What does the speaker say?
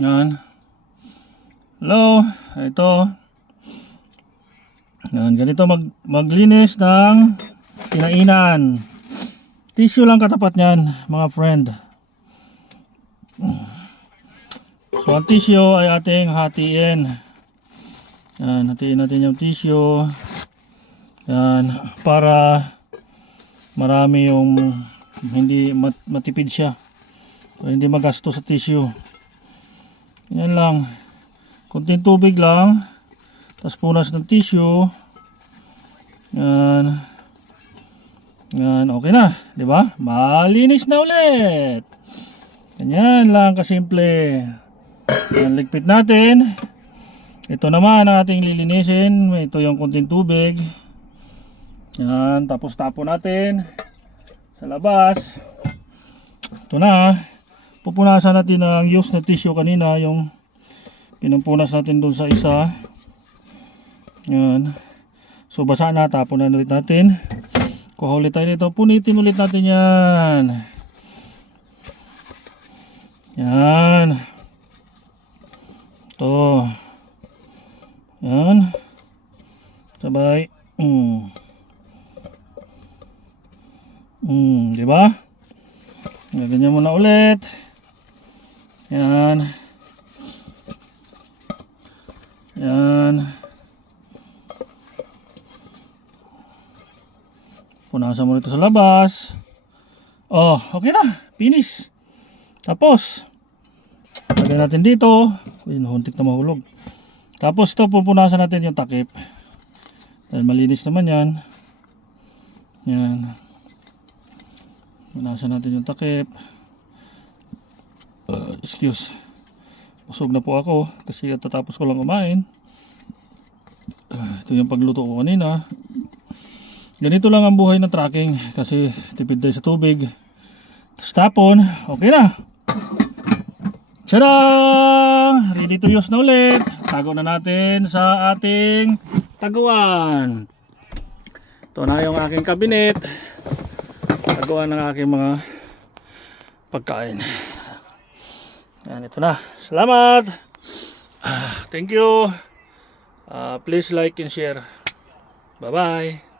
Yan. Hello. Ito. Yan. Ganito maglinis ng kinainan. Tissue lang katapat niyan, mga friend. So ang tissue ay ating hatiin. Yan, hatiin natin yung tissue. Yan, para marami yung hindi matipid siya. Para hindi magasto sa tissue. Yan lang. Kunting tubig lang. Tapos punas ng tissue. Yan. Yan, okay na, 'di ba? Malinis na ulit. Ganyan lang kasimple. Yan, ligpit natin. Ito naman ang ating lilinisin. Ito yung kunting tubig. Yan, tapos tapo natin sa labas. Ito na. Pupunasan natin ang used na tissue kanina, yung pinampunas natin doon sa isa. Yan. So basa na, tapon na ulit natin. Kuha ulit tayo nito, punitin ulit natin yan. Yan. Ito. Yan. Sabay. Diba? Ganyan mo na ulit. Yan. Yan. Punasan mo ito sa labas. Oh, okay na. Finish. Tapos, lagyan natin dito. Uy, nahuntik na mahulog. Tapos ito, pupunasan natin yung takip. Dahil malinis naman yan. Yan. Punasan natin yung takip. Excuse. Busog na po ako kasi tatapos ko lang kumain. Ito yung pagluto ko kanina. Ganito lang ang buhay ng tracking kasi tipid tayo sa tubig. Tapon, okay na. Tadang! Ready to use na ulit. Tago na natin sa ating taguan. Ito na yung aking cabinet. Taguan ng aking mga pagkain. Yan, ito na. Salamat! Thank you. Please like and share. Bye-bye.